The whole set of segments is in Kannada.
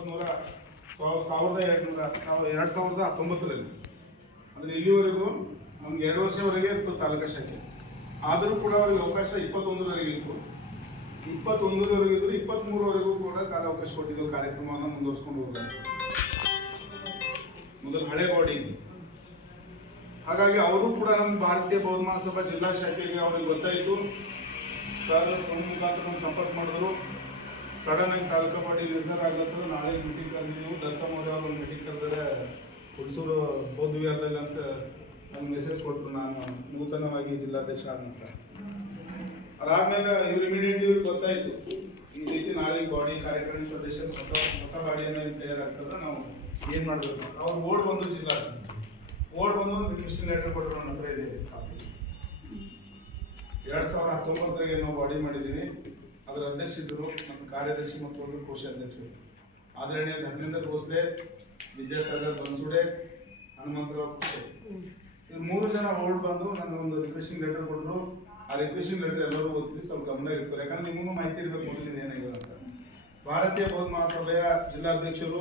2019ರಲ್ಲಿ ಅಂದರೆ ಇಲ್ಲಿವರೆಗೂ ನಮ್ಗೆ 2 ವರ್ಷವರೆಗೆ ಇತ್ತು ತಾಲೂಕಾ ಶಾಖೆ. ಆದರೂ ಕೂಡ ಅವರಿಗೆ ಅವಕಾಶ 21ರವರೆಗೆ ಇತ್ತು. 21ರವರೆಗೆ ಇದ್ದರು 23ರವರೆಗೂ ಕೂಡ ಕಾಲಾವಕಾಶ ಕೊಟ್ಟಿದ್ದೆವು ಕಾರ್ಯಕ್ರಮವನ್ನು ಮುಂದುವರಿಸ್ಕೊಂಡು ಹೋಗಬೇಕು. ಮೊದಲು ಹಳೆ ಬಾಡಿ. ಹಾಗಾಗಿ ಅವರು ಕೂಡ ನಮ್ಮ ಭಾರತೀಯ ಬೌದ್ಧ ಮಹಾಸಭಾ ಜಿಲ್ಲಾ ಶಾಖೆಗೆ ಅವ್ರಿಗೆ ಗೊತ್ತಾಯಿತು. ಸರ್ ಫೋನ್ ಮುಖಾಂತರ ನಮ್ಮ ಸಂಪರ್ಕ ಮಾಡಿದ್ರು. ಸಡನ್ ಆಗಿ ತಾಲೂಕಾ ಬಾಡಿ ನಿರ್ಧಾರ ಆಗ್ಲತ್ತದ, ನಾಳೆ ಮೀಟಿಂಗ್ ಕರೆದಿದ್ದೀವಿ, ದತ್ತ ಮೋದಿ ಅವರು ಮೀಟಿಂಗ್ ಕರೆದರೆ ಹುಣಸೂರು ಬೌದ್ಧ ವಿಹಾರದಲ್ಲಿ ಅಂತ ನನಗೆ ಮೆಸೇಜ್ ಕೊಟ್ಟರು. ನಾನು ನೂತನವಾಗಿ ಜಿಲ್ಲಾಧ್ಯಕ್ಷ ಆದ ನಂತರ ಅದಾದ್ಮೇಲೆ ಇವ್ರು ಇಮಿಡಿಯೇಟ್ಲಿ ಇವ್ರಿಗೆ ಗೊತ್ತಾಯಿತು ಈ ರೀತಿ ನಾಳೆ ಬಾಡಿ ಕಾರ್ಯಕ್ರಮ ಸದಸ್ಯ ಹೊಸ ಬಾಡಿಯನ್ನು ತಯಾರಾಗ್ತದೆ, ನಾವು ಏನು ಮಾಡಬೇಕು. ಅವ್ರು ಓಡ್ ಬಂದು ಜಿಲ್ಲಾ ಒಂದು ರಿಕ್ವೆಸ್ಟ್ ಲೆಟರ್ ಕೊಟ್ಟರು. ನನ್ನ ಹತ್ರ ಇದೆ. 2019ರಲ್ಲಿ ನಾವು ಬಾಡಿ ಮಾಡಿದ್ದೀವಿ. ಅದರ ಅಧ್ಯಕ್ಷರು ಮತ್ತು ಕಾರ್ಯದರ್ಶಿ ಮತ್ತು ಒಂದು ಕೋಶಾಧ್ಯಕ್ಷರು ಆದರಣೀಯ ಧರ್ಮೇಂದ್ರ ಭೋಸ್ಲೆ, ವಿದ್ಯಾಸಾಗರ್ ಬನ್ಸುಡೆ, ಹನುಮಂತರಾವ್ ಕುಸೆ, ಇವ್ರು 3 ಜನ ಓಡ್ ಬಂದು ನನ್ನ ಒಂದು ರಿಕ್ವೆಸ್ಟಿಂಗ್ ಲೆಟರ್ ಕೊಟ್ಟರು. ಆ ರಿಕ್ವೆಸ್ಟಿಂಗ್ ಲೆಟರ್ ಎಲ್ಲರೂ ಓದ್ತೀವಿ, ಸ್ವಲ್ಪ ಗಮನ ಇರ್ತಾರೆ. ಯಾಕಂದ್ರೆ ನಿಮಗೂ ಮಾಹಿತಿ ಇರಬೇಕು ಮೊದಲಿಂದ ಏನಾಗಿದೆ ಅಂತ. ಭಾರತೀಯ ಬೌದ್ಧ ಮಹಾಸಭೆಯ ಜಿಲ್ಲಾಧ್ಯಕ್ಷರು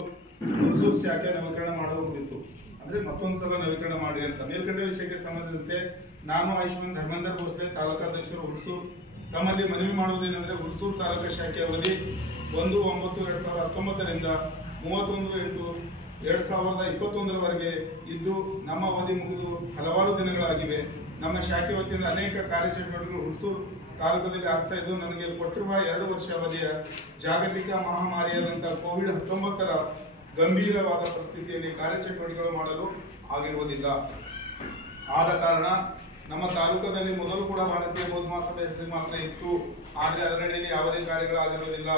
ಹುಣಸೂರು ಶಾಖೆ ನವೀಕರಣ ಮಾಡುವ ಕುರಿತು ಅಂದ್ರೆ ಮತ್ತೊಂದು ಸಲ ನವೀಕರಣ ಮಾಡಿ ಅಂತ ಮೇಲ್ಕಂಡ ವಿಷಯಕ್ಕೆ ಸಂಬಂಧಿಸಿದಂತೆ ನಾನು ಆಯುಷ್ಮಾನ್ ಧರ್ಮೇಂದ್ರ ಭೋಸ್ಲೆ, ತಾಲೂಕಾಧ್ಯಕ್ಷರು ಹುಣಸೂರು, ತಮ್ಮಲ್ಲಿ ಮನವಿ ಮಾಡುವುದೇನೆಂದರೆ ಹುಣಸೂರು ತಾಲೂಕಾ ಶಾಖೆ ಅವಧಿ 1/9/2019ರಿಂದ 31/8/2021ರವರೆಗೆ ಇದ್ದು ನಮ್ಮ ಅವಧಿ ಮುಗಿದು ಹಲವಾರು ದಿನಗಳಾಗಿವೆ. ನಮ್ಮ ಶಾಖೆ ವತಿಯಿಂದ ಅನೇಕ ಕಾರ್ಯಚಟುವಟಿಕೆಗಳು ಹುಣಸೂರು ತಾಲೂಕದಲ್ಲಿ ಆಗ್ತಾ ಇದ್ದು ನನಗೆ ಕೊಟ್ಟಿರುವ 2 ವರ್ಷ ಅವಧಿಯ ಜಾಗತಿಕ ಮಹಾಮಾರಿಯಾದಂಥ ಕೋವಿಡ್-19ರ ಗಂಭೀರವಾದ ಪರಿಸ್ಥಿತಿಯಲ್ಲಿ ಕಾರ್ಯಚಟುವಟಿಕೆಗಳು ಮಾಡಲು ಆಗಿರುವುದಿಲ್ಲ. ಆದ ಕಾರಣ ನಮ್ಮ ತಾಲೂಕದಲ್ಲಿ ಮೊದಲು ಕೂಡ ಭಾರತೀಯ ಬೌದ್ಧ ಮಹಾಸಭೆ ಹೆಸರಿಗೆ ಮಾತ್ರ ಇತ್ತು, ಆದರೆ ಅದರಡಿಯಲ್ಲಿ ಯಾವುದೇ ಕಾರ್ಯಗಳಾಗಿರುವುದಿಲ್ಲ.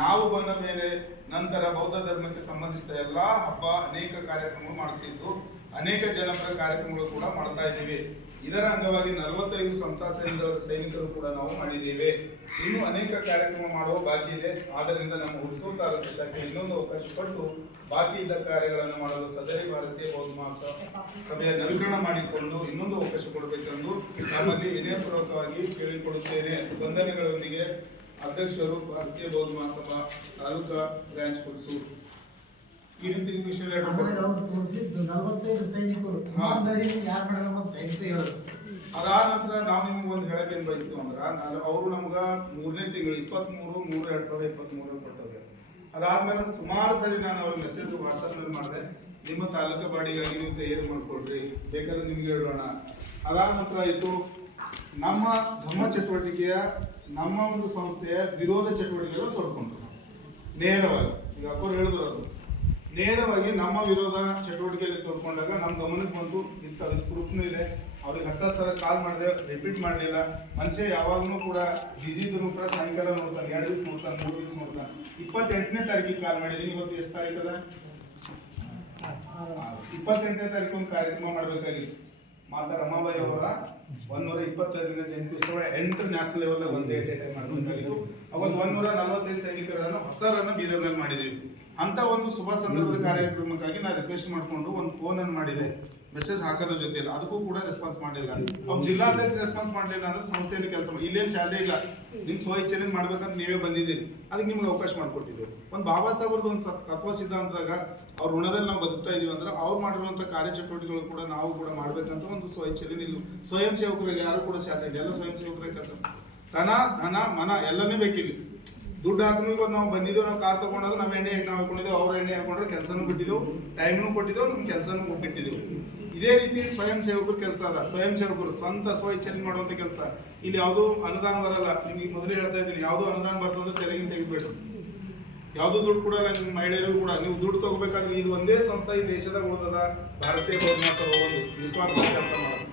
ನಾವು ಬಂದ ಮೇಲೆ ನಂತರ ಬೌದ್ಧ ಧರ್ಮಕ್ಕೆ ಸಂಬಂಧಿಸಿದ ಎಲ್ಲ ಹಬ್ಬ ಅನೇಕ ಕಾರ್ಯಕ್ರಮಗಳು ಮಾಡ್ತಿದ್ದು ಅನೇಕ ಜನಪರ ಕಾರ್ಯಕ್ರಮಗಳು ಕೂಡ ಮಾಡ್ತಾ ಇದ್ದೀವಿ. ಇದರ ಅಂಗವಾಗಿ 45 ಸಮತಾ ಸೈನ್ಯದ ಸೈನಿಕರು ಕೂಡ ನಾವು ಮಾಡಿದ್ದೇವೆ. ಇನ್ನೂ ಅನೇಕ ಕಾರ್ಯಕ್ರಮ ಮಾಡುವ ಬಾಕಿ ಇದೆ. ಆದ್ದರಿಂದ ನಮ್ಮ ಹುಣಸೂರು ತಾಲೂಕು ಶಾಖೆ ಇನ್ನೊಂದು ಅವಕಾಶ ಕೊಟ್ಟು ಬಾಕಿ ಇದ್ದ ಕಾರ್ಯಗಳನ್ನು ಮಾಡಲು ಸದರಿ ಭಾರತೀಯ ಬೌದ್ಧ ಮಹಾಸಭೆಯ ನವೀಕರಣ ಮಾಡಿಕೊಂಡು ಇನ್ನೊಂದು ಅವಕಾಶ ಕೊಡಬೇಕೆಂದು ನಮ್ಮಲ್ಲಿ ವಿನಯಪೂರ್ವಕವಾಗಿ ಕೇಳಿಕೊಳ್ಳುತ್ತೇನೆ. ವಂದನೆಗಳೊಂದಿಗೆ ಅಧ್ಯಕ್ಷರು, ಭಾರತೀಯ ಬೌದ್ಧ ಮಹಾಸಭಾ ತಾಲೂಕಾ ಬ್ರಾಂಚ್ ಹುಣಸೂರು. ಈ ರೀತಿ ವಿಷಯ ಅದಾದ ನಂತರ ನಾವು ನಿಮ್ಗೆ ಒಂದು ಹೇಳಕ್ಕೆ ಬಯಸ್ತು ಅಂದ್ರೆ ಅವರು ನಮ್ಗೆ 3ನೇ ತಿಂಗಳು 23/3/2023 ಕೊಟ್ಟವ್ರೆ. ಅದಾದ್ಮೇಲೆ ಸುಮಾರು ಸರಿ ನಾನು ಅವ್ರಿಗೆ ಮೆಸೇಜ್ ವಾಟ್ಸಪ್ನಲ್ಲಿ ಮಾಡಿದೆ, ನಿಮ್ಮ ತಾಲೂಕಾ ಬಾಡಿಗಾಗಿ ನೀವು ತಯಾರು ಮಾಡ್ಕೊಳ್ರಿ, ಬೇಕಾದ್ರೆ ನಿಮ್ಗೆ ಹೇಳೋಣ. ಅದಾದ ನಂತರ ಇದು ನಮ್ಮ ಧರ್ಮ ಚಟುವಟಿಕೆಯ ನಮ್ಮ ಒಂದು ಸಂಸ್ಥೆಯ ವಿರೋಧ ಚಟುವಟಿಕೆಗಳು ತೊಡ್ಕೊಂಡ್ರು ನೇರವಾಗಿ. ಈಗ ಅಪ್ಪರು ಹೇಳಿದ್ರು, ಅದು ನೇರವಾಗಿ ನಮ್ಮ ವಿರೋಧ ಚಟುವಟಿಕೆಯಲ್ಲಿ ತೊಡ್ಕೊಂಡಾಗ ನಮ್ಮ ಗಮನಕ್ಕೆ ಬಂತು. ಇಂಥ ಅದಕ್ಕೆ ಪ್ರೂಫ್ನೂ ಇದೆ. ಅವ್ರಿಗೆ 10 ಸಲ ಕಾಲ್ ಮಾಡಿದೆ, ರಿಪೀಟ್ ಮಾಡಲಿಲ್ಲ. ಮನುಷ್ಯ ಯಾವಾಗಲೂ ಕೂಡ ಬಿಜಿ ಇದ್ರು ಕೂಡ ಸಾಯಂಕಾಲ ನೋಡ್ತಾನೆ, 2 ದಿವಸ ನೋಡ್ತಾನೆ, 3 ದಿವಸ ನೋಡ್ತಾನೆ. 28ನೇ ತಾರೀಕಿಗೆ ಕಾಲ್ ಮಾಡಿದ್ದೀನಿ. ಇವತ್ತು ಎಷ್ಟು ತಾರೀಕು ಅದ? 28ನೇ ತಾರೀಕು ಒಂದು ಕಾರ್ಯಕ್ರಮ ಮಾಡಬೇಕಾಗಿತ್ತು. ಮಾತಾ ರಮಾಬಾಯಿ ಅವರ 125ನೇ ಜಯಂತಿ ಉತ್ಸವ ಇಂಟರ್ನ್ಯಾಷನಲ್ ಲೆವೆಲ್ ಒಂದೇ ಮಾಡಬೇಕಾಗಿತ್ತು. ಅವಾಗ 145 ಸೈನಿಕರನ್ನು ಹೊಸರನ್ನು ಬೀದರ್ನಲ್ಲಿ ಮಾಡಿದ್ದೀವಿ. ಅಂತ ಒಂದು ಶುಭ ಸಂದರ್ಭದ ಕಾರ್ಯಕ್ರಮಕ್ಕಾಗಿ ನಾನು ರಿಕ್ವೆಸ್ಟ್ ಮಾಡಿಕೊಂಡು ಒಂದು ಫೋನನ್ನು ಮಾಡಿದೆ, ಮೆಸೇಜ್ ಹಾಕೋದ್ರ ಜೊತೆಯಲ್ಲಿ. ಅದಕ್ಕೂ ಕೂಡ ರೆಸ್ಪಾನ್ಸ್ ಮಾಡಲಿಲ್ಲ. ಅವ್ರು ಜಿಲ್ಲಾಧ್ಯಕ್ಷ ರೆಸ್ಪಾನ್ಸ್ ಮಾಡಲಿಲ್ಲ ಅಂದ್ರೆ ಸಂಸ್ಥೆಯಲ್ಲಿ ಕೆಲಸ ಮಾಡಿ ಇಲ್ಲೇನು ಶಾಲೆ ಇಲ್ಲ, ನಿಮ್ಮ ಸ್ವ ಇಚ್ಛೆಯಿಂದ ಮಾಡ್ಬೇಕಂತ ನೀವೇ ಬಂದಿದ್ದೀರಿ, ಅದಕ್ಕೆ ನಿಮ್ಗೆ ಅವಕಾಶ ಮಾಡಿಕೊಟ್ಟಿದ್ದೀವಿ. ಒಂದು ಬಾಬಾ ಸಾಹೇಬ್ರದ್ದು ಒಂದು ತತ್ವ ಸಿದ್ಧಾಂತದಾಗ ಅವ್ರ ಋಣದಲ್ಲಿ ನಾವು ಬದುಕ್ತಾ ಇದೀವಿ ಅಂದ್ರೆ ಅವ್ರು ಮಾಡಿರುವಂಥ ಕಾರ್ಯಚಟುವಟಿಕೆಗಳು ಕೂಡ ನಾವು ಕೂಡ ಮಾಡ್ಬೇಕಂತ ಒಂದು ಸ್ವ ಇಚ್ಛೆಯಿಂದ ಇಲ್ಲಿ ಸ್ವಯಂ ಸೇವಕರಿಗೆ ಯಾರು ಕೂಡ ಶಾಲೆ ಇಲ್ಲ, ಎಲ್ಲ ಸ್ವಯಂ ಸೇವಕರಿಗೆ ಕೆಲಸ. ಧನ ಮನ ಎಲ್ಲನೇ ಬೇಕಿಲ್ಲ. ದುಡ್ಡು ಹಾಕಿದ್ವಿ ನಾವು ಬಂದಿದ್ದೇವೆ, ನಾವು ಕಾರ್ ತಗೊಂಡಾಗ ನಾವು ಎಣ್ಣೆ ನಾವು ಹಾಕೊಂಡಿದ್ದೇವೆ, ಅವ್ರ ಎಣ್ಣೆ ಹಾಕೊಂಡ್ರೆ ಕೆಲಸನೂ ಬಿಟ್ಟಿದ್ದೆವು, ಟೈಮ್ನು ಕೊಟ್ಟಿದ್ದೆವು, ನಮ್ಮ ಕೆಲಸನೂ ಬಿಟ್ಟಿದ್ದೆವು. ಇದೇ ರೀತಿ ಸ್ವಯಂ ಸೇವಕರು ಕೆಲಸ ಅದ. ಸ್ವಯಂ ಸೇವಕರು ಸ್ವಂತ ಸ್ವ ಇಚ್ಛೆ ಮಾಡುವಂಥ ಕೆಲಸ. ಇಲ್ಲಿ ಯಾವುದೋ ಅನುದಾನ ಬರಲ್ಲ. ನಿಮಗೆ ಮೊದಲೇ ಹೇಳ್ತಾ ಇದ್ದೀನಿ, ಯಾವುದೋ ಅನುದಾನ ಬರ್ತದೆ ತೆಲಗಿನ ತೆಗಿಬೇಡ್ರಿ. ಯಾವುದೋ ದುಡ್ಡು ಕೊಡಲ್ಲ ನಿಮ್ಮ ಮಹಿಳೆಯರಿಗೂ ಕೂಡ. ನೀವು ದುಡ್ಡು ತಗೋಬೇಕಾದ್ರೆ ಇದು ಒಂದೇ ಸಂಸ್ಥೆ ಈ ದೇಶದಾಗ ಉಳಿದದ, ಭಾರತೀಯ ಬೌದ್ಧ ಮಹಾಸಭಾ ಒಂದು ನಿಸ್ವಾರ್ಥ ಕೆಲಸ ಮಾಡೋದು,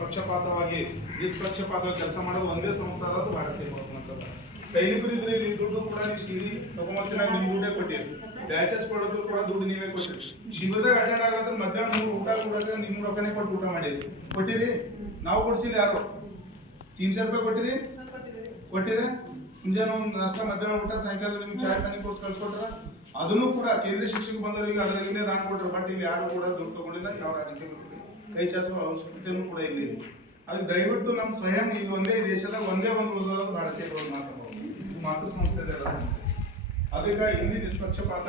ಪಕ್ಷಪಾತವಾಗಿ ನಿಷ್ಪಕ್ಷಪಾತವಾಗಿ ಕೆಲಸ ಮಾಡೋದು ಒಂದೇ ಸಂಸ್ಥೆ ಅದ ಭಾರತೀಯ ಬೌದ್ಧ ಮಹಾಸಭಾ. ಸೈನಿಕರಿದ್ರೆ ನೀವು ದುಡ್ಡು ಕೂಡ ನೀವು ಶಿಬಿರಿ ತಗೊಂಬರ್ತೀರ, ನಿಮ್ಗೆ ದುಡ್ಡೇ ಕೊಟ್ಟಿರಿ. ಬ್ಯಾಚಸ್ ಕೊಡೋದು ಕೂಡ ದುಡ್ಡು ನೀವೇ ಕೊಟ್ಟಿರಿ. ಶಿಬಿರದಾಗ ಅಟೆಂಡ್ ಆಗತ್ತೆ ಮಧ್ಯಾಹ್ನ ನೀವು ಊಟ ಕೊಡೋಕೆ ನಿಮ್ಮ ರೊಕ್ಕನೇ ಕೊಟ್ಟು ಊಟ ಮಾಡಿರಿ. ಕೊಟ್ಟಿರಿ? ನಾವು ಕೊಡ್ಸಿಲ್ಲ ಯಾರು? 300 ರೂಪಾಯಿ ಕೊಟ್ಟಿರಿ? ಮುಂಜಾನೆ ಒಂದು ನಾಷ್ಟ, ಮಧ್ಯಾಹ್ನ ಊಟ, ಸಾಯಂಕಾಲ ನಿಮ್ಗೆ ಚಾಯ್ ಪಾನಿ ಕೋರ್ಸ್ ಕಳ್ಸಿಕೊಟ್ರ. ಅದನ್ನು ಕೂಡ ಕೇಂದ್ರ ಶಿಕ್ಷಕ ಬಂದವರಿಗೆ ಅದರಲ್ಲಿಂದೇ ದಾನ ಕೊಟ್ಟರು. ಬಟ್ ಇಲ್ಲಿ ಯಾರು ಕೂಡ ದುಡ್ಡು ತಗೊಂಡಿಲ್ಲ, ಯಾವ ರಾಜಕೀಯ ಕೈ ಚಾಚುವ ಅವಶ್ಯಕತೆಯೂ ಕೂಡ ಇಲ್ಲಿ. ಅದಕ್ಕೆ ದಯವಿಟ್ಟು ನಮ್ಮ ಸ್ವಯಂ ಈಗ ಒಂದೇ ದೇಶದ ಒಂದೇ ಒಂದು ಭಾರತೀಯ ಬೌದ್ಧ ಮಹಾಸಭಾ ಮಾತೃ ಸಂಸ್ಥೆ. ಅದಕ್ಕೆ ಇಲ್ಲಿ ನಿಷ್ಪಕ್ಷಪಾತ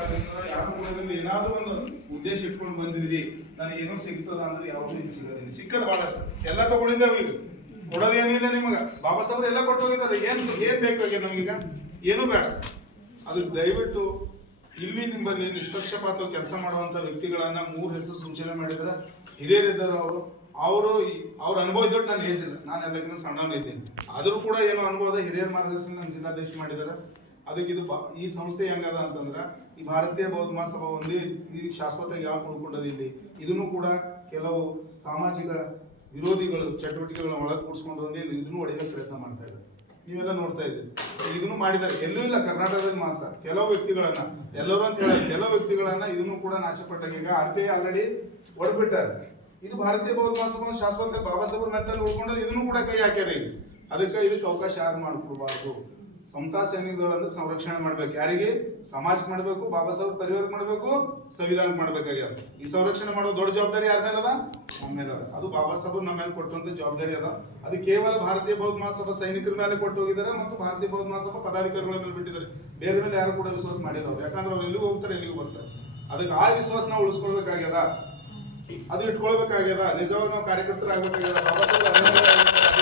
ಯಾರು ಕೂಡ ಏನಾದ್ರೂ ಒಂದು ಉದ್ದೇಶ ಇಟ್ಕೊಂಡು ಬಂದಿದ್ರಿ ನನಗೆ ಏನೋ ಸಿಗ್ತದ ಅಂದ್ರೆ ಯಾವ್ದು ಈಗ ಸಿಗೋದಿಲ್ಲ, ಸಿಕ್ಕದ ಬಹಳಷ್ಟು ಎಲ್ಲ ತಗೊಂಡಿದ್ದಾವೆ. ಈಗ ಕೊಡೋದೇನಿಲ್ಲ ನಿಮಗ. ಬಾಬಾ ಸಾಹೇಬ್ರು ಎಲ್ಲ ಕೊಟ್ಟು ಹೋಗಿದ್ದಾರೆ. ಏನ್ ಬೇಕಾಗಿದೆ ನಮಗೀಗ? ಏನೂ ಬೇಡ. ಅದು ದಯವಿಟ್ಟು ಇಲ್ಲಿ ನಿಮ್ಮಲ್ಲಿ ನಿಷ್ಪಕ್ಷಪಾತ ಕೆಲಸ ಮಾಡುವಂತ ವ್ಯಕ್ತಿಗಳನ್ನ 3 ಹೆಸರು ಸೂಚನೆ ಮಾಡಿದ್ರೆ ಹಿರಿಯರಿದ್ದಾರೆ. ಅವ್ರ ಅನುಭವ ಇದ್ದೊಟ್ಟು ನಾನು ಹೇಳಿಲ್ಲ, ನಾನು ಎಲ್ಲಕ್ಕಿಂತ ಸಣ್ಣವನಿದ್ದೀನಿ. ಆದರೂ ಕೂಡ ಏನೋ ಅನುಭವದ ಹಿರಿಯರ ಮಾರ್ಗದರ್ಶನ ನಮ್ಮ ಜಿಲ್ಲಾಧ್ಯಕ್ಷ ಮಾಡಿದ್ದಾರೆ. ಅದಕ್ಕೆ ಇದು ಈ ಸಂಸ್ಥೆ ಹೆಂಗದ ಅಂತಂದ್ರೆ ಈ ಭಾರತೀಯ ಬೌದ್ಧ ಮಹಾಸಭಾ ಒಂದೇ ಈ ಶಾಶ್ವತ ಯಾವ ಉಳ್ಕೊಂಡದ ಇಲ್ಲಿ. ಇದನ್ನು ಕೂಡ ಕೆಲವು ಸಾಮಾಜಿಕ ವಿರೋಧಿಗಳು ಚಟುವಟಿಕೆಗಳನ್ನ ಒಳಗೆ ಕೂಡಿಸ್ಕೊಂಡು ಇದನ್ನು ಹೊಡೆಯಲು ಪ್ರಯತ್ನ ಮಾಡ್ತಾ ಇದ್ದಾರೆ. ನೀವೆಲ್ಲ ನೋಡ್ತಾ ಇದ್ದೀರಿ. ಇದನ್ನು ಮಾಡಿದ್ದಾರೆ. ಎಲ್ಲೂ ಇಲ್ಲ, ಕರ್ನಾಟಕದಲ್ಲಿ ಮಾತ್ರ ಕೆಲವು ವ್ಯಕ್ತಿಗಳನ್ನ, ಎಲ್ಲರೂ ಅಂತ ಹೇಳಿ ಕೆಲವು ವ್ಯಕ್ತಿಗಳನ್ನ ಇದನ್ನು ಕೂಡ ನಾಶಪಟ್ಟಾಗ ಈಗ RPI ಆಲ್ರೆಡಿ ಹೊಡೆದ್ಬಿಟ್ಟಾರೆ. ಇದು ಭಾರತೀಯ ಬೌದ್ಧ ಮಹಾಸಭಾ ಶಾಶ್ವತ ಬಾಬಾ ಸಾಹೇಬ್ರ ಮೆತ್ತಲ್ಲಿ ಉಳ್ಕೊಂಡದ್ದು. ಇದನ್ನು ಕೂಡ ಕೈ ಹಾಕ್ಯಾರ. ಈಗ ಇದಕ್ಕೆ ಅವಕಾಶ ಯಾರು ಮಾಡ್ಕೊಡ್ಬಾರ್ದು. ಸಮತಾ ಸೈನಿಕದೊಳಂದ್ರೆ ಸಂರಕ್ಷಣೆ ಮಾಡ್ಬೇಕು. ಯಾರಿಗೆ? ಸಮಾಜಕ್ಕೆ ಮಾಡಬೇಕು, ಬಾಬಾ ಸಾಹೇಬ್ ಪರಿವಾರಕ್ಕೆ ಮಾಡಬೇಕು, ಸಂವಿಧಾನಕ್ಕೆ ಮಾಡ್ಬೇಕಾಗ್ಯದ. ಈ ಸಂರಕ್ಷಣೆ ಮಾಡೋ ದೊಡ್ಡ ಜವಾಬ್ದಾರಿ ಯಾರ ಮೇಲೆ ಅದ? ನಮ್ಮ ಮೇಲೆ ಅದ. ಅದು ಬಾಬಾ ಸಾಹೇಬ್ ನಮ್ಮ ಮೇಲೆ ಕೊಟ್ಟಂತ ಜವಾಬ್ದಾರಿ ಅದ. ಅದು ಕೇವಲ ಭಾರತೀಯ ಬೌದ್ಧ ಮಹಾಸಭಾ ಸೈನಿಕರ ಮೇಲೆ ಕೊಟ್ಟು ಹೋಗಿದ್ದಾರೆ ಮತ್ತು ಭಾರತೀಯ ಬೌದ್ಧ ಮಹಾಸಭಾ ಪದಾಧಿಕಾರಿಗಳ ಮೇಲೆ ಬಿಟ್ಟಿದ್ದಾರೆ. ಬೇರೆ ಮೇಲೆ ಯಾರು ಕೂಡ ವಿಶ್ವಾಸ ಮಾಡಿಲ್ಲ ಅವ್ರು. ಯಾಕಂದ್ರೆ ಅವ್ರು ಎಲ್ಲಿಗೂ ಹೋಗ್ತಾರೆ, ಎಲ್ಲಿಗೂ ಬರ್ತಾರೆ. ಅದಕ್ಕೆ ಆ ವಿಶ್ವಾಸ ನಾವು ಉಳಿಸ್ಕೊಳ್ಬೇಕಾಗ್ಯದ, ಅದು ಇಟ್ಕೊಳ್ಬೇಕಾಗ್ಯದ. ನಿಜವಾಗಿ ನಾವು ಕಾರ್ಯಕರ್ತರಾಗಬೇಕಾಗ್ಯದ. ಬಾಬಾ ಸಾಹೇಬ್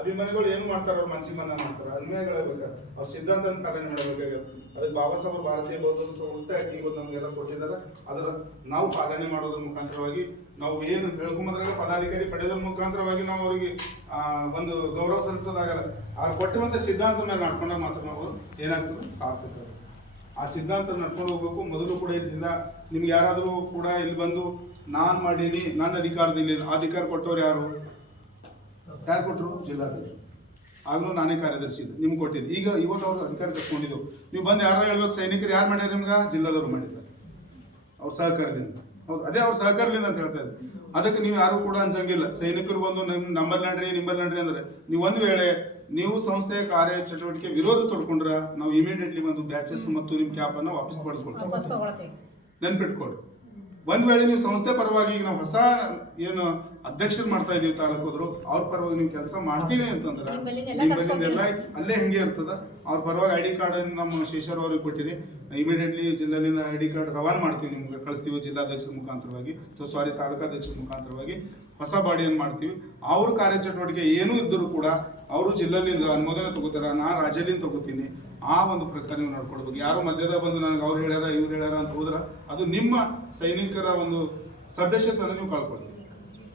ಅಭಿಮಾನಿಗಳು ಏನು ಮಾಡ್ತಾರೆ? ಅವ್ರ ಮನಸ್ಸಿಗೆ ಬಂದ ಮಾಡ್ತಾರೆ. ಅನ್ಯಾಯಗಳಾಗಬೇಕಾದ್ರೆ ಅವ್ರ ಸಿದ್ಧಾಂತ ಪಾಲನೆ ಮಾಡಬೇಕಾಗ್ಯದ. ಅದಕ್ಕೆ ಬಾಬಾ ಸಾಹೇಬ್ ಭಾರತೀಯ ಬೌದ್ಧ ಉಳಿತಾಯ ಇವತ್ತು ನಮಗೆಲ್ಲ ಕೊಟ್ಟಿದ್ದಾರೆ. ಅದರ ನಾವು ಪಾಲನೆ ಮಾಡೋದ್ರ ಮುಖಾಂತರವಾಗಿ ನಾವು ಏನು ಹೇಳ್ಕೊಂಬಂದ್ರಾಗ ಪದಾಧಿಕಾರಿ ಪಡೆಯೋದ್ರ ಮುಖಾಂತರವಾಗಿ ನಾವು ಅವರಿಗೆ ಒಂದು ಗೌರವ ಸಲ್ಲಿಸೋದಾಗಲ್ಲ. ಅವ್ರು ಕೊಟ್ಟಿರುವಂಥ ಸಿದ್ಧಾಂತ ಮೇಲೆ ನಡ್ಕೊಂಡಾಗ ಮಾತ್ರ ನಾವು ಏನಾಗ್ತದೆ ಸಾಧಿಸ್ತಾರೆ. ಆ ಸಿದ್ಧಾಂತ ನಡ್ಕೊಂಡು ಹೋಗ್ಬೇಕು. ಮೊದಲು ಕೂಡ ಇದರಿಂದ ನಿಮ್ಗೆ ಯಾರಾದರೂ ಕೂಡ ಇಲ್ಲಿ ಬಂದು ನಾನು ಮಾಡೀನಿ, ನನ್ನ ಅಧಿಕಾರದಲ್ಲಿ ಅಧಿಕಾರ ಕೊಟ್ಟವ್ರು ಯಾರು ಕೊಟ್ಟರು? ಜಿಲ್ಲಾಧ್ಯಕ್ಷರು. ಆಗಲೂ ನಾನೇ ಕಾರ್ಯದರ್ಶಿ ಇದ್ದೆ, ನಿಮ್ಗೆ ಕೊಟ್ಟಿದ್ದೆ. ಈಗ ಇವತ್ತು ಅವ್ರು ಅಧಿಕಾರ ತಗೊಂಡಿದ್ದೆವು. ನೀವು ಬಂದು ಯಾರು ಹೇಳ್ಬೇಕು? ಸೈನಿಕರು ಯಾರು ಮಾಡ್ಯಾರ ನಿಮ್ಗೆ? ಜಿಲ್ಲಾದವ್ರು ಮಾಡಿದ್ದಾರೆ, ಅವ್ರ ಸಹಕಾರದಿಂದ. ಹೌದು, ಅದೇ ಅವ್ರ ಸಹಕಾರದಿಂದ ಅಂತ ಹೇಳ್ತಾ ಇದ್ದೆ. ಅದಕ್ಕೆ ನೀವು ಯಾರು ಕೂಡ ಅನ್ಸಂಗಿಲ್ಲ. ಸೈನಿಕರು ಬಂದು ನಿಂಬಲ್ಲಿ ನಡ್ರಿ ಅಂದ್ರೆ ನೀವು ಒಂದು ವೇಳೆ ನೀವು ಸಂಸ್ಥೆಯ ಕಾರ್ಯ ಚಟುವಟಿಕೆ ವಿರೋಧ ತೊಡ್ಕೊಂಡ್ರೆ ನಾವು ಇಮಿಡಿಯೇಟ್ಲಿ ಒಂದು ಬ್ಯಾಚಸ್ ಮತ್ತು ನಿಮ್ಮ ಕ್ಯಾಪ್ ಅನ್ನು ವಾಪಸ್ ಪಡಿಸ್ಕೊಳ್ತೀವಿ. ನೆನ್ಪಿಟ್ಕೊಳ್ಳಿ. ಒಂದ್ ವೇಳೆ ನೀವು ಸಂಸ್ಥೆ ಪರವಾಗಿ ಈಗ ನಾವು ಹೊಸ ಏನು ಅಧ್ಯಕ್ಷರು ಮಾಡ್ತಾ ಇದೀವಿ ತಾಲೂಕದ್ರು, ಅವ್ರ ಪರವಾಗಿ ನೀವು ಕೆಲಸ ಮಾಡ್ತೀನಿ ಅಂತಂದ್ರೆ ಎಲ್ಲ ಅಲ್ಲೇ ಹೆಂಗೆ ಇರ್ತದ. ಅವ್ರ ಪರವಾಗಿ ID ಕಾರ್ಡ್ ನಮ್ಮ ಶೇಷರ್ ಅವ್ರಿಗೆ ಕೊಟ್ಟಿರಿ. ಇಮಿಡಿಯೇಟ್ಲಿ ಜಿಲ್ಲೆಯಿಂದ ID ಕಾರ್ಡ್ ರವಾನೆ ಮಾಡ್ತೀವಿ, ನಿಮ್ಗೆ ಕಳಿಸ್ತೀವಿ ಜಿಲ್ಲಾಧ್ಯಕ್ಷರ ಮುಖಾಂತರವಾಗಿ, ತಾಲೂಕಾಧ್ಯಕ್ಷರ ಮುಖಾಂತರವಾಗಿ ಹೊಸ ಬಾಡಿಯನ್ನು ಮಾಡ್ತೀವಿ. ಅವ್ರ ಕಾರ್ಯಚಟುವಟಿಕೆ ಏನೂ ಇದ್ದರೂ ಕೂಡ ಅವರು ಜಿಲ್ಲೆಯಿಂದ ಅನುಮೋದನೆ ತಗೋತಾರ, ನಾ ರಾಜ್ಯದಿಂದ ತಗೋತೀನಿ. ಆ ಒಂದು ಪ್ರಕಾರ ನೀವು ನಡ್ಕೊಡ್ಬೇಕು. ಯಾರೋ ಮಧ್ಯದ ಬಂದು ನನಗೆ ಅವ್ರು ಹೇಳ್ಯಾರ ಇವ್ರು ಹೇಳ್ಯಾರ ಅಂತ ಹೋದ್ರೆ ಅದು ನಿಮ್ಮ ಸೈನಿಕರ ಒಂದು ಸದಸ್ಯತ್ವನ ನೀವು ಕಳ್ಕೊಳ್ತೀವಿ.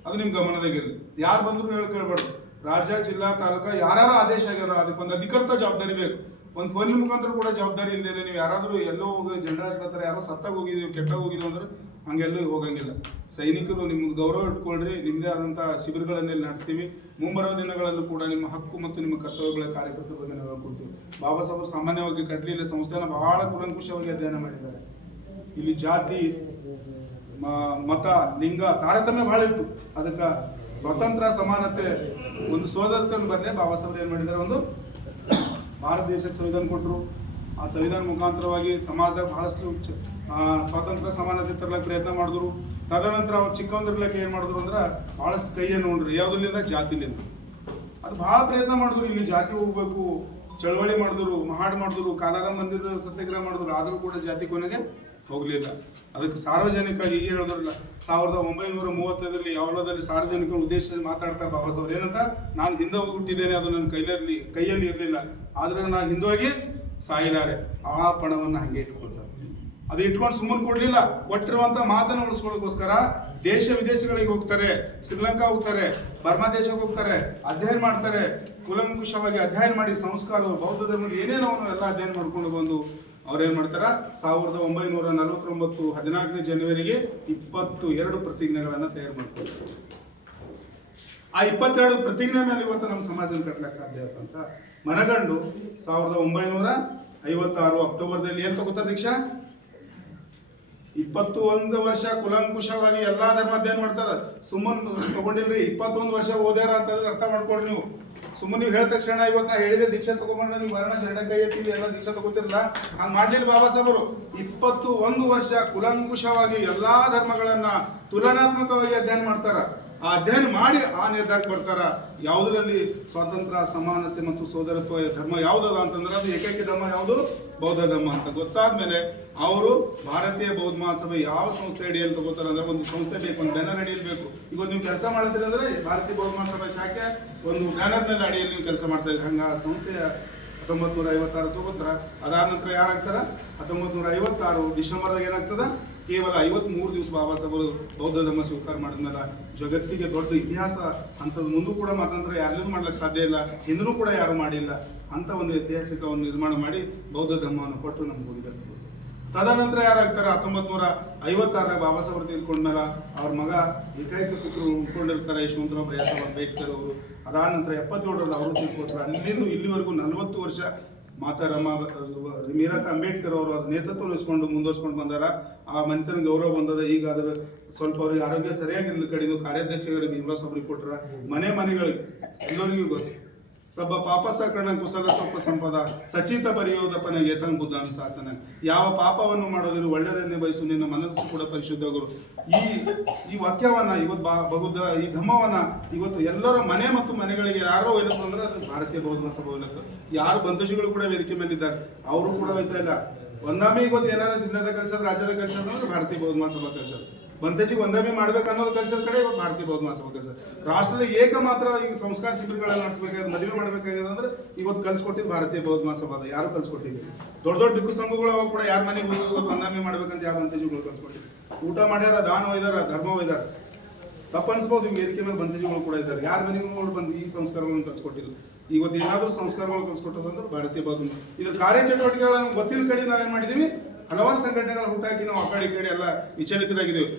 ಅದು ನಿಮ್ಮ ಗಮನದಾಗಿರಲಿ. ಯಾರು ಬಂದ್ರು ಕೇಳ್ಬಾರ್ದು. ರಾಜ್ಯ, ಜಿಲ್ಲಾ, ತಾಲೂಕಾ ಯಾರು ಆದೇಶ ಆಗ್ಯದ ಅದಕ್ಕೆ ಒಂದು ಅಧಿಕೃತ ಜವಾಬ್ದಾರಿ ಬೇಕು. ಒಂದು ಫೋನಿನ ಮುಖಾಂತರ ಕೂಡ ಜವಾಬ್ದಾರಿ ಇಲ್ಲದೆ ನೀವು ಯಾರಾದರೂ ಎಲ್ಲೋ ಹೋಗಿ ಜೆಂಡಾ ಹಚ್ಕೊತಾರೆ, ಯಾರೋ ಸತ್ತಾಗ ಹೋಗಿದ್ದೀವಿ ಕೆಟ್ಟಾಗ ಹೋಗಿದ್ದೀವಿ ಅಂದ್ರೆ ಹಂಗೆಲ್ಲೂ ಹೋಗಂಗಿಲ್ಲ. ಸೈನಿಕರು ನಿಮ್ಗೆ ಗೌರವ ಇಟ್ಕೊಳ್ರಿ. ನಿಮ್ಮದೇ ಆದಂಥ ಶಿಬಿರಗಳನ್ನೇ ನಡೆಸ್ತೀವಿ. ಮುಂಬರುವ ದಿನಗಳಲ್ಲೂ ಕೂಡ ನಿಮ್ಮ ಹಕ್ಕು ಮತ್ತು ನಿಮ್ಮ ಕರ್ತವ್ಯಗಳ ಕಾರ್ಯಕರ್ತರ ಬಗ್ಗೆ ನಾವು ಹೇಳ್ಕೊಡ್ತೀವಿ. ಬಾಬಾ ಸಾಹೇಬರು ಸಾಮಾನ್ಯವಾಗಿ ಕಟ್ಲಿಲ್ಲ ಸಂಸ್ಥೆನ ಬಹಳ ಕೂಲಂಕುಷವಾಗಿ ಅಧ್ಯಯನ ಮಾಡಿದ್ದಾರೆ. ಇಲ್ಲಿ ಜಾತಿ, ಮತ, ಲಿಂಗ ತಾರತಮ್ಯ ಬಹಳ ಇತ್ತು. ಅದಕ್ಕೆ ಸ್ವತಂತ್ರ, ಸಮಾನತೆ, ಒಂದು ಸೋದರತನ ಬರಲೇ ಬಾಬಾ ಸಾಹೇಬರು ಏನು ಮಾಡಿದ್ದಾರೆ? ಒಂದು ಭಾರತ ದೇಶಕ್ಕೆ ಸಂವಿಧಾನ ಕೊಟ್ಟರು. ಆ ಸಂವಿಧಾನ ಮುಖಾಂತರವಾಗಿ ಸಮಾಜದಾಗ ಬಹಳಷ್ಟು ಸ್ವಾತಂತ್ರ್ಯ ಸಮಾನತೆ ತರಲಿಕ್ಕೆ ಪ್ರಯತ್ನ ಮಾಡಿದ್ರು. ತದನಂತರ ಅವ್ರು ಚಿಕ್ಕಂದ್ರಲಿಕ್ಕೆ ಏನು ಮಾಡಿದ್ರು ಅಂದ್ರೆ ಬಹಳಷ್ಟು ಕೈಯನ್ನು ನೋಡ್ರಿ. ಯಾವುದರಿಂದ? ಜಾತಿಲಿಂದ. ಅದು ಬಹಳ ಪ್ರಯತ್ನ ಮಾಡಿದ್ರು. ಇಲ್ಲಿ ಜಾತಿ ಹೋಗ್ಬೇಕು, ಚಳವಳಿ ಮಾಡಿದ್ರು, ಮಹಾಡ್ ಮಾಡಿದ್ರು, ಕಾಲಾರ ಮಂದಿರ ಸತ್ಯಾಗ್ರಹ ಮಾಡಿದ್ರು. ಆದರೂ ಕೂಡ ಜಾತಿ ಕೊನೆಗೆ ಹೋಗಲಿಲ್ಲ. ಅದಕ್ಕೆ ಸಾರ್ವಜನಿಕ ಈಗ ಹೇಳಿದ್ರಲ್ಲ 1935 ಯಾವಲದಲ್ಲಿ ಸಾರ್ವಜನಿಕ ಉದ್ದೇಶದಲ್ಲಿ ಮಾತಾಡ್ತಾ ಬಾಬಾ ಸಾಹೇಬ್ ಏನಂತ, ನಾನು ಹಿಂದೆ ಹೋಗಿ ಹುಟ್ಟಿದ್ದೇನೆ, ಅದು ನನ್ನ ಕೈಯಲ್ಲಿ ಇರಲಿಲ್ಲ, ಆದ್ರೆ ನಾನು ಹಿಂದೋಗಿ ಸಾಯಿಲಾರೆ. ಆ ಪಣವನ್ನು ಹಂಗೆ ಇಟ್ಕೊಳ್ತಾರೆ. ಅದು ಇಟ್ಕೊಂಡು ಸುಮ್ಮನೆ ಕೊಡ್ಲಿಲ್ಲ. ಕೊಟ್ಟಿರುವಂತ ಮಾತನ್ನು ಉಳಿಸ್ಕೊಳ್ಳೋಕ್ಕೋಸ್ಕರ ದೇಶ ವಿದೇಶಗಳಿಗೆ ಹೋಗ್ತಾರೆ, ಶ್ರೀಲಂಕಾ ಹೋಗ್ತಾರೆ, ಬರ್ಮಾ ದೇಶಕ್ಕೆ ಹೋಗ್ತಾರೆ, ಅಧ್ಯಯನ ಮಾಡ್ತಾರೆ. ಕೂಲಂಕುಷವಾಗಿ ಅಧ್ಯಯನ ಮಾಡಿ ಸಂಸ್ಕಾರ, ಬೌದ್ಧ ಧರ್ಮದ ಏನೇನೋ ಎಲ್ಲ ಅಧ್ಯಯನ ಮಾಡ್ಕೊಂಡು ಬಂದು ಅವ್ರೇನ್ ಮಾಡ್ತಾರ 1949 14ನೇ ಜನವರಿಗೆ 22 ಪ್ರತಿಜ್ಞೆಗಳನ್ನ ತಯಾರು ಮಾಡ್ಕೊಳ್ತಾರೆ. ಆ 22 ಪ್ರತಿಜ್ಞೆ ಮೇಲೆ ಇವತ್ತು ನಮ್ಮ ಸಮಾಜ ಕಟ್ಟಲಿಕ್ಕೆ ಸಾಧ್ಯ ಆಯ್ತಂತ ಮನಗಂಡು 1956 ಅಕ್ಟೋಬರ್ದಲ್ಲಿ ಏನ್ ತಗೋತಾ ದೀಕ್ಷಾ? 21 ವರ್ಷ ಕುಲಂಕುಷವಾಗಿ ಎಲ್ಲಾ ಧರ್ಮ ಅಧ್ಯಯನ ಮಾಡ್ತಾರ. ಸುಮ್ಮನೆ ತಗೊಂಡಿಲ್ರಿ. 21 ವರ್ಷ ಓದ್ಯಾರ ಅಂತಂದ್ರೆ ಅರ್ಥ ಮಾಡ್ಕೊಡ್ರಿ ನೀವು. ಸುಮ್ಮನೆ ನೀವು ಹೇಳಿದ ತಕ್ಷಣ ಇವತ್ತು ನಾ ಹೇಳಿದೆ ದೀಕ್ಷಾ ತಗೊಂಡ್ಬಂಡ ನೀವು ಬರೋಣ ಜೆಂಡ ಕೈ ಎತ್ತೀವಿ ಎಲ್ಲ ದೀಕ್ಷಾ ತಗೋತಿರಲ್ಲ, ಹಂಗ ಮಾಡ್ಲಿಲ್ಲ ಬಾಬಾ ಸಾಹೇಬರು. 21 ವರ್ಷ ಕುಲಂಕುಷವಾಗಿ ಎಲ್ಲಾ ಧರ್ಮಗಳನ್ನ ತುಲನಾತ್ಮಕವಾಗಿ ಅಧ್ಯಯನ ಮಾಡ್ತಾರ. ಆ ಅಧ್ಯಯನ ಮಾಡಿ ಆ ನಿರ್ಧಾರಕ್ಕೆ ಬರ್ತಾರ. ಯಾವುದರಲ್ಲಿ ಸ್ವಾತಂತ್ರ್ಯ, ಸಮಾನತೆ ಮತ್ತು ಸೋದರತ್ವ ಧರ್ಮ ಯಾವುದದ ಅಂತಂದ್ರೆ ಅದು ಏಕೈಕ ಧರ್ಮ ಯಾವುದು? ಬೌದ್ಧ ಧರ್ಮ ಅಂತ ಗೊತ್ತಾದ್ಮೇಲೆ ಅವರು ಭಾರತೀಯ ಬೌದ್ಧ ಮಹಾಸಭೆ ಯಾವ ಸಂಸ್ಥೆ ಅಡಿಯಲ್ಲಿ ತಗೋತಾರೆ ಅಂದ್ರೆ ಒಂದು ಸಂಸ್ಥೆ ಬೇಕು, ಒಂದು ಬ್ಯಾನರ್ ಅಡಿಯಲ್ಲಿ ಬೇಕು. ಈಗ ನೀವು ಕೆಲಸ ಮಾಡಿದ್ರಿ ಅಂದ್ರೆ ಭಾರತೀಯ ಬೌದ್ಧ ಮಹಾಸಭೆ ಶಾಖೆ ಒಂದು ಬ್ಯಾನರ್ನಲ್ಲಿ ಅಡಿಯಲ್ಲಿ ನೀವು ಕೆಲಸ ಮಾಡ್ತಾ ಇದ್ರಿ. ಹಂಗ ಆ ಸಂಸ್ಥೆಯ 1956 ತಗೋತಾರ. ಅದಾದ ನಂತರ ಯಾರಾಗ್ತಾರ? 1956 ಡಿಸೆಂಬರ್ದಾಗ ಏನಾಗ್ತದ? ಕೇವಲ 53 ದಿವಸ ಬಾಬಾ ಸಾಹೇಬರು ಬೌದ್ಧ ಧರ್ಮ ಸ್ವೀಕಾರ ಮಾಡಿದ್ಮೇಲೆ ಜಗತ್ತಿಗೆ ದೊಡ್ಡ ಇತಿಹಾಸ ಅಂಥದ್ದು ಮುಂದೂ ಕೂಡ ಮಾತಂತ್ರ ಯಾರಿಗೂ ಮಾಡ್ಲಿಕ್ಕೆ ಸಾಧ್ಯ ಇಲ್ಲ, ಹಿಂದೂ ಕೂಡ ಯಾರು ಮಾಡಿಲ್ಲ ಅಂತ ಒಂದು ಐತಿಹಾಸಿಕವನ್ನು ನಿರ್ಮಾಣ ಮಾಡಿ ಬೌದ್ಧ ಧರ್ಮವನ್ನು ಕೊಟ್ಟು ನಮ್ಗೆ ಹೋಗಿದ್ದಾರೆ. ತದನಂತರ ಯಾರಾಗ್ತಾರೆ? 1956 ಬಾಬಾ ಸಾಹೇಬರು ತೀರ್ಕೊಂಡ್ಮೇಲೆ ಅವ್ರ ಮಗ ಏಕೈಕ ಪುತ್ರರು ಉಳ್ಕೊಂಡಿರ್ತಾರೆ, ಯಶವಂತರಾವ್ ಭೈಯಾಸಾಹೇಬ್ ಅಂಬೇಡ್ಕರ್ ಅವರು. ಅದಾದ ನಂತರ 77ರಲ್ಲಿ ಅವರು ತೀರ್ಕೊಟ್ರು. ಅಲ್ಲಿಂದ ಇಲ್ಲಿವರೆಗೂ 40 ವರ್ಷ ಮಾತಾ ಮೀರಾತ್ ಅಂಬೇಡ್ಕರ್ ಅವರು ಅದ್ರ ನೇತೃತ್ವ ವಹಿಸ್ಕೊಂಡು ಮುಂದುವರ್ಸ್ಕೊಂಡು ಬಂದಾರ. ಆ ಮನೆತನ ಗೌರವ ಬಂದದ. ಈಗ ಅದರ ಸ್ವಲ್ಪ ಅವ್ರಿಗೆ ಆರೋಗ್ಯ ಸರಿಯಾಗಿರ್ಲಿ ಕಡೆದು ಕಾರ್ಯಾಧ್ಯಕ್ಷರಿಗೆ ಭೀಮರಾವ್ ಸಾಬ್ರಿಗೆ ಕೊಟ್ಟರ. ಮನೆಗಳಿಗೆ ಎಲ್ಲರಿಗೂ ಗೊತ್ತು. ಸಬ್ಬ ಪಾಪಸಕರಣ ಕುಶಲ ಸೊಪ್ಪ ಸಂಪದ ಸಚಿತ ಬರೆಯೋದಪ್ಪನ ಏತಂಗ್ ಬುದ್ಧಾಮಿ ಶಾಸನ. ಯಾವ ಪಾಪವನ್ನು ಮಾಡೋದಿರು ಒಳ್ಳೆಯದನ್ನೇ ಬಯಸು, ನಿನ್ನ ಮನಸ್ಸು ಕೂಡ ಪರಿಶುದ್ಧಗಳು. ಈ ವಾಕ್ಯವನ್ನ ಇವತ್ತು ಈ ಧಮ್ಮವನ್ನ ಇವತ್ತು ಎಲ್ಲರ ಮನೆ ಮತ್ತು ಮನೆಗಳಿಗೆ ಯಾರೋ ಒಯ್ಲತ್ತು ಅಂದ್ರೆ ಅದು ಭಾರತೀಯ ಬೌದ್ಧ ಮಹಾಸಭಾ ಒಯ್ಲತ್ತು. ಯಾರು ಬಂಧುಜಿಗಳು ಕೂಡ ವೇದಿಕೆ ಮೇಲೆ ಇದ್ದಾರೆ, ಅವರು ಕೂಡ ಒಯ್ತಾ ಇಲ್ಲ. ಒಂದಾಮಿ ಇವತ್ತು ಏನಾರ ಜಿಲ್ಲೆದ ಕಳ್ಸೋದು, ರಾಜ್ಯದ ಕಳ್ಸೋದು ಅಂದ್ರೆ ಭಾರತೀಯ ಬೌದ್ಧ ಮಹಾಸಭಾ ಕಳ್ಸೋದು. ಬಂಧಜಿಗೆ ಒಂದಾಮಿ ಮಾಡ್ಬೇಕು ಅನ್ನೋದು ಕಲ್ಸದ ಕಡೆ ಇವತ್ತು ಭಾರತೀಯ ಬೌದ್ಧ ಮಹಾಸಭಾ ಕಲ್ಸೋದು. ರಾಷ್ಟ್ರದ ಏಕ ಮಾತ್ರ ಈಗ ಸಂಸ್ಕಾರ ಶಿಬಿರಗಳನ್ನ ನಡೆಸಬೇಕಾಗಿದೆ, ಮದುವೆ ಮಾಡ್ಬೇಕಾಗಿದೆ ಅಂದ್ರೆ ಇವತ್ತು ಕಲ್ಸ್ಕೊಟ್ಟಿದ್ದು ಭಾರತೀಯ ಬೌದ್ಧ ಮಹಾಸಭಾ. ಯಾರು ಕಲ್ಸ್ಕೊಟ್ಟಿದ್ದೀವಿ? ದೊಡ್ಡ ದೊಡ್ಡ ಭಿಕ್ಷು ಸಂಘಗಳು ಅವಾಗ ಕೂಡ ಯಾರ ಮನೆಗೆ ಹೋಗಿ ಒಂದಾಮಿ ಮಾಡ್ಬೇಕಂತ ಯಾವ ಬಂಧಜಿಗಳು ಕಲ್ಸ್ಕೊಟ್ಟಿದ್ರು. ಊಟ ಮಾಡ್ಯಾರ, ದಾನ ಒಯ್ದಾರ, ಧರ್ಮ ಒಯ್ದಾರ. ತಪ್ಪನ್ಸ್ಬೋದು. ಈಗ ವೇದಿಕೆ ಮೇಲೆ ಬಂಧಜಿಗಳು ಕೂಡ ಇದ್ದಾರೆ. ಯಾರ ಮನೆಗಳು ಬಂದು ಈ ಸಂಸ್ಕಾರಗಳನ್ನು ಕಲ್ಸ್ಕೊಟ್ಟಿದ್ರು. ಇವತ್ತು ಏನಾದರೂ ಸಂಸ್ಕಾರಗಳು ಕಲ್ಸ್ಕೊಟ್ಟದಂದ್ರೆ ಭಾರತೀಯ ಬೌದ್ಧ. ಇದ್ರ ಕಾರ್ಯಚಟುವಟಿಕೆಗಳನ್ನು ಗೊತ್ತಿದ್ದ ಕಡೆ ನಾವೇನ್ ಮಾಡಿದೀವಿ? ಹಲವಾರು ಸಂಘಟನೆಗಳ ಹುಟ್ಟಾಕಿ ನಾವು ಆ ಕಡೆ ಎಲ್ಲ ವಿಚಲಿತರಾಗಿದ್ದೇವೆ.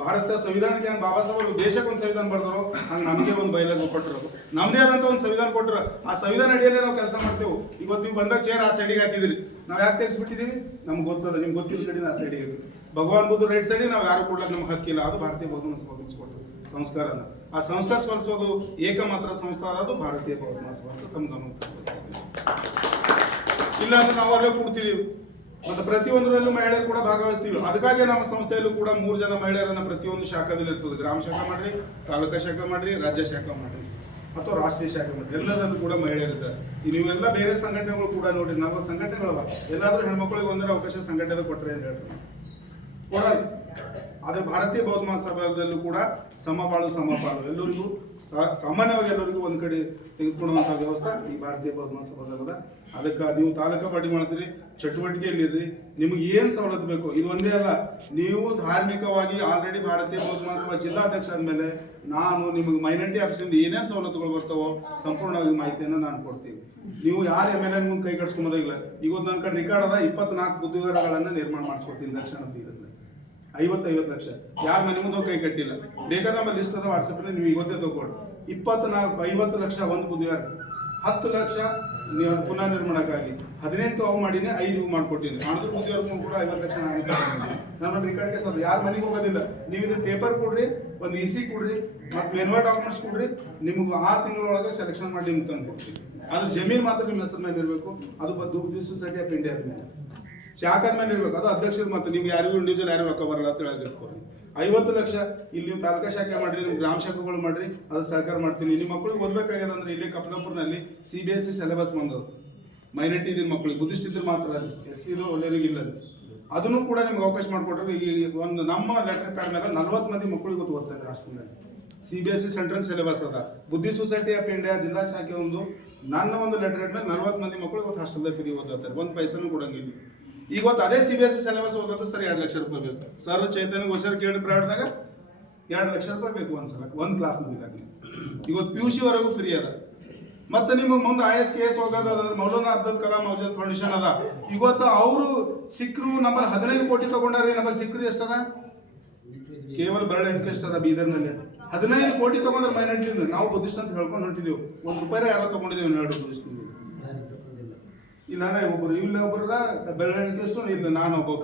ಭಾರತ ಸಂವಿಧಾನಕ್ಕೆ ಹಂಗೆ ಬಾಬಾ ಸಾಹೇಬರು ದೇಶಕ್ಕೆ ಒಂದು ಸಂವಿಧಾನ ಬರ್ತಾರೋ ಹಂಗೆ ನಮಗೆ ಒಂದು ಬಯಲಾಗ ಕೊಟ್ಟರು. ನಮ್ದೇ ಆದಂತ ಒಂದು ಸಂವಿಧಾನ ಕೊಟ್ಟರು. ಆ ಸಂವಿಧಾನ ಅಡಿಯಲ್ಲೇ ನಾವು ಕೆಲಸ ಮಾಡ್ತೇವೆ. ಇವತ್ತು ನೀವು ಬಂದಾಗ ಚೇರ್ ಆ ಸೈಡಿಗೆ ಹಾಕಿದಿರಿ, ನಾವು ಯಾಕೆ ತೆಗೆಸ್ಬಿಟ್ಟಿದೀವಿ? ನಮ್ಗೆ ಗೊತ್ತದ, ನಿಮ್ಗೆ ಗೊತ್ತಿಲ್ಲ ಕಡೆ ಆ ಸೈಡಿಗೆ ಹಾಕಿದ್ವಿ. ಭಗವಾನ್ ಬುದ್ಧ ರೈಟ್ ಸೈಡಿಗೆ ನಾವು ಯಾರು ಕೊಡ್ಲಿಕ್ಕೆ ನಮ್ಗೆ ಹಕ್ಕಿಲ್ಲ. ಅದು ಭಾರತೀಯ ಬೌದ್ಧ ಮಹಾಸಭಾ ಕೊಟ್ಟರು ಸಂಸ್ಕಾರನ. ಆ ಸಂಸ್ಕಾರ ಸ್ಮರಿಸೋದು ಏಕ ಮಾತ್ರ ಸಂಸ್ಥೆ ಅದು ಭಾರತೀಯ ಬೌದ್ಧ ಮಹಾಸಭಾ ಅಂತ ತಮ್ಮ ಗಮನ. ಇಲ್ಲ ಅಂದ್ರೆ ನಾವು ಅಲ್ಲೇ ಕೂಡ್ತಿದೀವಿ. ಮತ್ತೆ ಪ್ರತಿಯೊಂದರಲ್ಲೂ ಮಹಿಳೆಯರು ಕೂಡ ಭಾಗವಹಿಸ್ತೀವಿ. ಅದಕ್ಕಾಗಿ ನಮ್ಮ ಸಂಸ್ಥೆಯಲ್ಲೂ ಕೂಡ 3 ಜನ ಮಹಿಳೆಯರನ್ನ ಪ್ರತಿಯೊಂದು ಶಾಖದಲ್ಲಿ ಇರ್ತದೆ. ಗ್ರಾಮ ಶಾಖೆ ಮಾಡ್ರಿ, ತಾಲೂಕಾ ಶಾಖೆ ಮಾಡ್ರಿ, ರಾಜ್ಯ ಶಾಖೆ ಮಾಡ್ರಿ ಅಥವಾ ರಾಷ್ಟ್ರೀಯ ಶಾಖೆ ಮಾಡ್ರಿ. ಎಲ್ಲದಲ್ಲೂ ಕೂಡ ಮಹಿಳೆಯರಿದ್ದಾರೆ. ನೀವೆಲ್ಲ ಬೇರೆ ಸಂಘಟನೆಗಳು ಕೂಡ ನೋಡ್ರಿ, 40 ಸಂಘಟನೆಗಳವ. ಎಲ್ಲಾದ್ರೂ ಹೆಣ್ಮಕ್ಳಿಗೆ ಒಂದರ ಅವಕಾಶ ಸಂಘಟನೆ ಕೊಟ್ಟರೆ ಅಂತ ಹೇಳ್ತಾರೆ, ಕೊಡಲ್ಲ. ಆದ್ರೆ ಭಾರತೀಯ ಬೌದ್ಧ ಮಹಾಸಭಾದಲ್ಲೂ ಕೂಡ ಸಮಬಾಳು ಸಮಪಾಲು, ಎಲ್ಲರಿಗೂ ಸಾಮಾನ್ಯವಾಗಿ ಎಲ್ಲರಿಗೂ ಒಂದ್ ಕಡೆ ತೆಗೆದುಕೊಳ್ಳುವಂತಹ ವ್ಯವಸ್ಥೆ ಈ ಭಾರತೀಯ ಬೌದ್ಧ ಮಹಾಸಭಾದ. ಅದಕ್ಕೆ ನೀವು ತಾಲೂಕಾ ಪಾರ್ಟಿ ಮಾಡ್ತೀರಿ, ಚಟುವಟಿಕೆಯಲ್ಲಿರ್ರಿ, ನಿಮ್ಗೆ ಏನ್ ಸವಲತ್ತು ಬೇಕು. ಇದು ಒಂದೇ ಅಲ್ಲ, ನೀವು ಧಾರ್ಮಿಕವಾಗಿ ಆಲ್ರೆಡಿ ಭಾರತೀಯ ಬೌದ್ಧ ಮಹಾಸಭಾ ಜಿಲ್ಲಾಧ್ಯಕ್ಷ ಆದ್ಮೇಲೆ ನಾನು ನಿಮಗೆ ಮೈನಾರಿಟಿ ಆಫೀಸಿಂದ ಏನೇನು ಸವಲತ್ತುಗಳು ಬರ್ತಾವೋ ಸಂಪೂರ್ಣವಾಗಿ ಮಾಹಿತಿಯನ್ನು ನಾನು ಕೊಡ್ತೀನಿ. ನೀವು ಯಾರು MLA ಮುಂದೆ ಕೈ ಕಟ್ಸ್ಕೊಂಬೋದಿಲ್ಲ. ಇವತ್ತು ನನ್ನ ಕಡೆ ರಿಕಾರ್ಡ್ ಅದ, 24 ಬುದ್ಧಿವಾರಗಳನ್ನ ನಿರ್ಮಾಣ ಮಾಡಿಸ್ಕೊಡ್ತೀನಿ. ಲಕ್ಷಣ 50 ಲಕ್ಷ ಯಾರ ಮನೆ ಮುಂದೆ ಕೈ ಕಟ್ಟಿಲ್ಲ. ಬೇಕಾದ್ರೆ ನಮ್ಮ ಲಿಸ್ಟ್ ಅದ ವಾಟ್ಸಪ್ ನಲ್ಲಿ, ನೀವು ಇವತ್ತೇ ತಗೊಳ್ಳಿ. 50 ಲಕ್ಷ ಒಂದು ಬುದ್ಧಿವಾರ, 10 ಲಕ್ಷ ನೀವು ಪುನಃ ನಿರ್ಮಾಣಕ್ಕಾಗಿ 18 ಅವು ಮಾಡೀನಿ, 5 ಮಾಡ್ಕೊಟ್ಟಿನಿ. ಮಾಡಿದ್ರು ಬುದ್ಧಿವಾರ ಕೂಡ 50 ಲಕ್ಷ ನಮ್ಮ ರಿಕಾರ್ಡ್ ಕೇಸ್ ಅದು. ಯಾರ ಮನೆಗೆ ಹೋಗೋದಿಲ್ಲ. ನೀವು ಇದ್ರ ಪೇಪರ್ ಕೊಡ್ರಿ, ಒಂದು EC ಕೊಡ್ರಿ, ಮತ್ತೆ ಮೆನ್ವಾ ಡಾಕ್ಯುಮೆಂಟ್ಸ್ ಕೊಡ್ರಿ, ನಿಮ್ಗೆ 6 ತಿಂಗಳೊಳಗೆ ಸೆಲೆಕ್ಷನ್ ಮಾಡಿ ನಿಮ್ಗೆ ತಂದು ಕೊಡ್ತೀವಿ. ಅದ್ರ ಜಮೀನು ಮಾತ್ರ ನಿಮ್ಮ ಹೆಸರ ಮೇಲೆ ಇರಬೇಕು. ಅದು ಬುದ್ಧಿ ಸೊಸೈಟಿ ಆಫ್ ಇಂಡಿಯಾ ಮೇಲೆ ಶಾಖದ ಮೇಲೆ ಇರ್ಬೇಕು. ಅದು ಅಧ್ಯಕ್ಷರು ಮತ್ತೆ ನಿಮ್ಗೆ ಯಾರಿಗೂ ಇಂಡಿವಿಜುವಲ್ ಯಾರು ರೊಕ್ಕ ಬರಲ್ಲ ಅಂತ ಹೇಳಿರ್ತೀವಿ. 50 ಲಕ್ಷ ಇಲ್ಲಿ ನೀವು ತಾಲೂಕಾ ಶಾಖೆ ಮಾಡ್ರಿ, ನಿಮ್ಗೆ ಗ್ರಾಮ ಶಾಖೆಗಳು ಮಾಡ್ರಿ, ಅದು ಸಹಕಾರ ಮಾಡ್ತೀನಿ. ನಿಮ್ಮ ಮಕ್ಕಳಿಗೆ ಓದ್ಬೇಕಾಗ್ಯದ ಅಂದ್ರೆ ಇಲ್ಲಿ ಕಪ್ಪನಪುರ್ನಲ್ಲಿ CBSE ಸಿಲೆಬಸ್ ಬಂದದು. ಮೈನಾರಿಟಿ ಇದ್ದ ಮಕ್ಕಳಿಗೆ, ಬುದ್ಧಿಸ್ಟ್ ಇದ್ರೆ ಮಾತ್ರ ಅಲ್ಲಿ, SC ಒಳ್ಳೆಯರಿಗೆ ಇಲ್ಲ. ಅದನ್ನು ಕೂಡ ನಿಮ್ಗೆ ಅವಕಾಶ ಮಾಡಿಕೊಟ್ರೆ ಈಗ ಒಂದು ನಮ್ಮ ಲೆಟರ್ ಪ್ಯಾಡ್ ಮೇಲೆ 40 ಮಂದಿ ಮಕ್ಕಳಿಗೆ ಗೊತ್ತು ಓದ್ತಾ ಇದ್ದಾರೆ ಹಾಸ್ಟೆಲ್ನಲ್ಲಿ. CBSE ಸೆಂಟ್ರಲ್ ಸಿಲೆಬಸ್ ಅದ. ಬುದ್ಧಿ ಸೊಸೈಟಿ ಆಫ್ ಇಂಡಿಯಾ ಜಿಲ್ಲಾ ಶಾಖೆ ನನ್ನ ಒಂದು ಲೆಟರ್ ಹೆಡ್ ಮೇಲೆ 40 ಮಂದಿ ಮಕ್ಕಳು ಇವತ್ತು ಹಾಸ್ಟೆಲ್ದಾಗ ಫ್ರೀ ಓದ್ತಾರೆ. ಒಂದು ಪೈಸನೂ ಕೊಡಂಗಿಲ್ಲ. ಇವತ್ತು ಅದೇ CBSE ಸಿಲೆಬಸ್ ಓದೋದು ಸರ್ 2 ಲಕ್ಷ ರೂಪಾಯಿ ಬೇಕು. ಸರ್ ಚೈತನ್ಯ ಗೋಚರ್ ಕೇಳಿ ಪ್ರೈವೇಟ್ದಾಗ 2 ಲಕ್ಷ ರೂಪಾಯಿ ಬೇಕು ಒಂದ್ಸಲ ಒಂದು ಕ್ಲಾಸ್ ಮುಗಿದಾಗಲಿ. ಇವತ್ತು PUC ವರೆಗೂ ಫ್ರೀ ಅದ. ಮತ್ತೆ ನಿಮಗೆ ಮುಂದೆ IAS KS ಹೋಗೋದು ಅದ್ರ ಮೌಲಾನಾ ಅಬ್ದುಲ್ ಕಲಾಂ ಫೌಂಡೇಶನ್ ಅದ. ಇವತ್ತು ಅವರು ಸಿಕ್ಕರು ನಂಬರ್ 15 ಕೋಟಿ ತಗೊಂಡಾರೆ. ನಮ್ಮಲ್ಲಿ ಸಿಕ್ಕರು ಎಷ್ಟದ? ಕೇವಲ ಬರ್ಡ್ ಎನ್ಕೆಸ್ಟರ ಬೀದರ್ನಲ್ಲಿ 15 ಕೋಟಿ ತಗೊಂಡ್ರೆ ಮೈನಾರಿಟಿಯಿಂದ. ನಾವು ಬುದ್ಧಿಸ್ಟ್ ಅಂತ ಹೇಳ್ಕೊಂಡು ಹೊಂಟಿದೆವು. ₹1 ಯಾರೋ ತಗೊಂಡಿದ್ದೇವೆ 2 ಬುದ್ಧಿಸ್ಟ್. ಇಲ್ಲ ಒಬ್ಬರು ಇಲ್ಲ ಒಬ್ಬರ ಬೆರಳಿನ ಇಲ್ಲ ನಾನು ಒಬ್ಬ